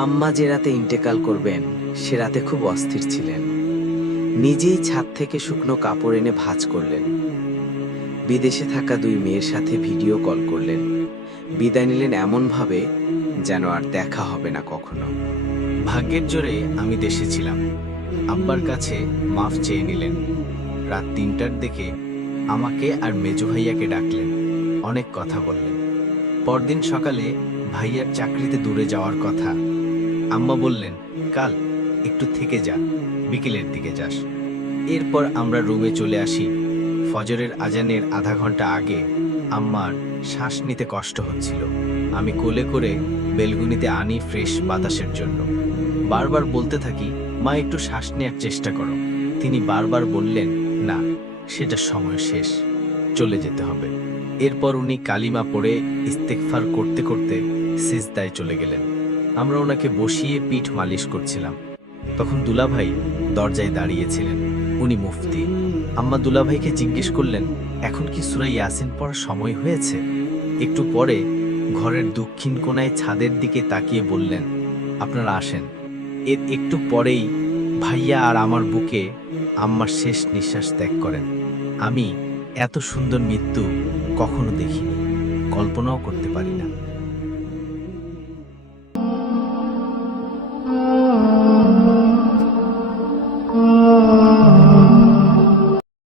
আম্মা যে রাতে ইন্টেকাল করবেন, সে রাতে খুব অস্থির ছিলেন। নিজেই ছাদ থেকে শুকনো কাপড় এনে ভাজ করলেন। বিদেশে থাকা দুই মেয়ের সাথে ভিডিও কল করলেন। বিদায় নিলেন এমনভাবে যেন আর দেখা হবে না কখনো। ভাগ্যের জোরে আমি দেশে ছিলাম। আব্বার কাছে মাফ চেয়ে নিলেন। রাত তিনটার দিকে আমাকে আর মেজো ভাইয়াকে ডাকলেন। অনেক কথা বললেন। পরদিন সকালে ভাইয়ার চাকরিতে দূরে যাওয়ার কথা আম্মা বললেন, কাল একটু থেকে যা, বিকেলের দিকে যাস। এরপর আমরা রুমে চলে আসি। ফজরের আজানের আধা ঘণ্টা আগে আম্মার শ্বাস নিতে কষ্ট হচ্ছিল। আমি কোলে করে বেলগুনিতে আনি ফ্রেশ বাতাসের জন্য। বারবার বলতে থাকি, মা, একটু শ্বাস নেওয়ার চেষ্টা করো। তিনি বারবার বললেন, না, সেটা সময় শেষ, চলে যেতে হবে। এরপর উনি কালিমা পড়ে ইস্তেকফার করতে করতে সিজদায় চলে গেলেন। আমরা ওনাকে বসিয়ে পিঠ মালিশ করছিলাম। তখন দুলাভাই দরজায় দাঁড়িয়েছিলেন। উনি মুফতি। আম্মা দুলাভাইকে জিজ্ঞেস করলেন, এখন কি সুরাই ইয়াসিন পড়ার সময় হয়েছে? একটু পরে ঘরের দক্ষিণ কোণায় ছাদের দিকে তাকিয়ে বললেন, আপনারা আসেন। এর একটু পরেই ভাইয়া আর আমার বুকে আম্মার শেষ নিঃশ্বাস ত্যাগ করেন। আমি এত সুন্দর মৃত্যু কখনো দেখিনি। কল্পনাও করতে পারি না।